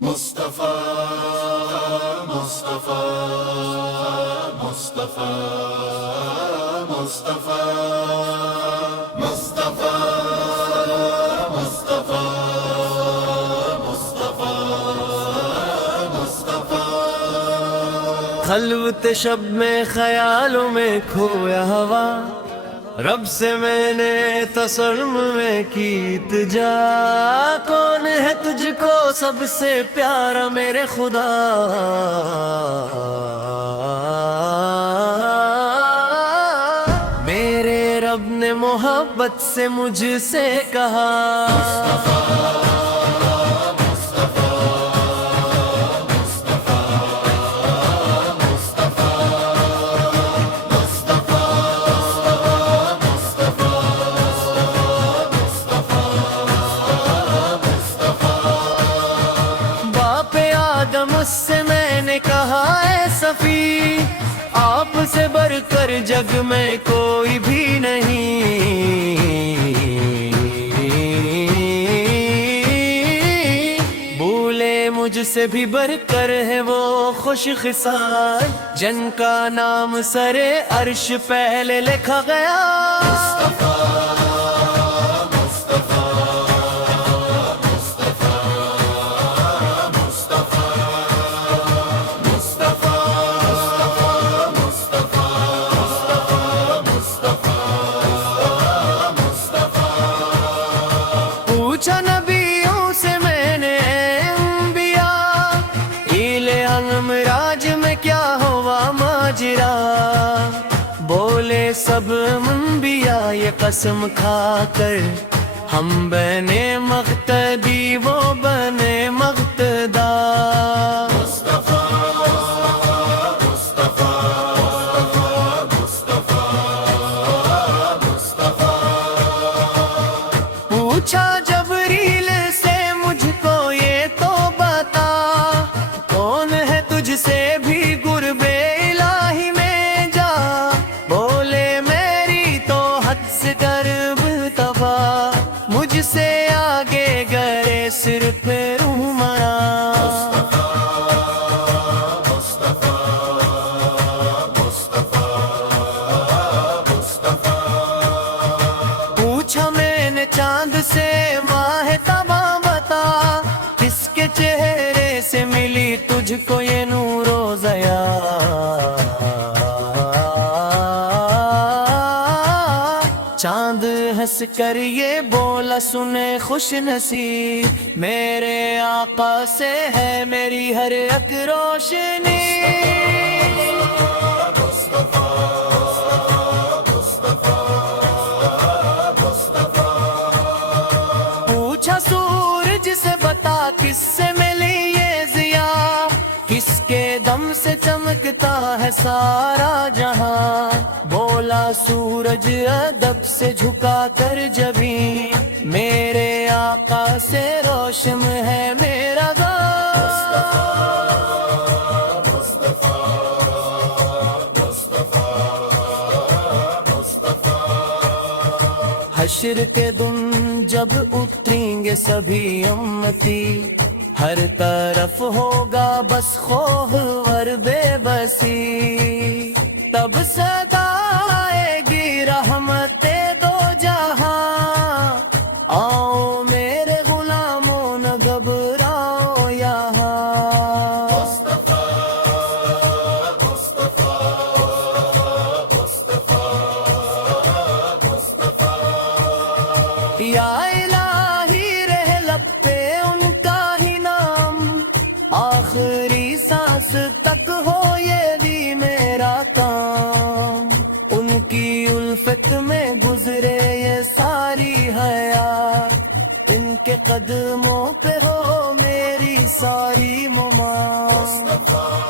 مصطفیٰ مصطفیٰ مصطفیٰ مصطفیٰ مصطفیٰ مصطفیٰ مصطفیٰ مصطفیٰ خلوت شب میں خیالوں میں کھویا ہوا، رب سے میں نے تصرم میں کی التجا، کون ہے تجھ کو سب سے پیارا میرے خدا؟ میرے رب نے محبت سے مجھ سے کہا، اس سے میں نے کہا اے صفی، آپ سے بڑھ کر جگ میں کوئی بھی نہیں، بھولے مجھ سے بھی بڑھ کر ہے وہ خوش خصال، جن کا نام سرے عرش پہلے لکھا گیا۔ پوچھا نبیوں سے میں نے انبیاء، ایلِ امراج میں کیا ہوا ماجرا؟ بولے سب انبیاء یہ قسم کھا کر، ہم بنے مقتدی وہ بنے مقتدا۔ پوچھا جبریل سے مجھ کو یہ تو بتا، کون ہے تجھ سے بھی قرب الہی میں جا؟ بولے میری تو حد سے قرب تبا، مجھ سے آگے گئے صرف روح مرا۔ پوچھا میں نے چاند سے ماہ تاباں بتا، کس کے چہرے سے ملی تجھ کو یہ نور و ضیا؟ چاند ہنس کر یہ بولا سنے خوش نصیب، میرے آقا سے ہے میری ہر ایک روشنی۔ پوچھا سورج سے بتا کس سے ملی یہ ضیا، کس کے دم سے چمکتا ہے سارا جہاں؟ بولا سورج ادب سے جھکا کر جبیں، میرے آقا سے روشن ہے میرا حشر کے دن جب اتریں گے سبھی امتی، ہر طرف ہوگا بس خوف ور بے بسی، تب صدا آئے گی رحمت دو جہاں، آؤ میرے غلاموں نہ گھبراؤ یہاں۔ یا الہی رہ لب پہ ان کا ہی نام، آخری سانس تک ہو یہ بھی میرا کام، ان کی الفت میں گزرے یہ ساری حیات، ان کے قدموں پہ ہو میری ساری ممات۔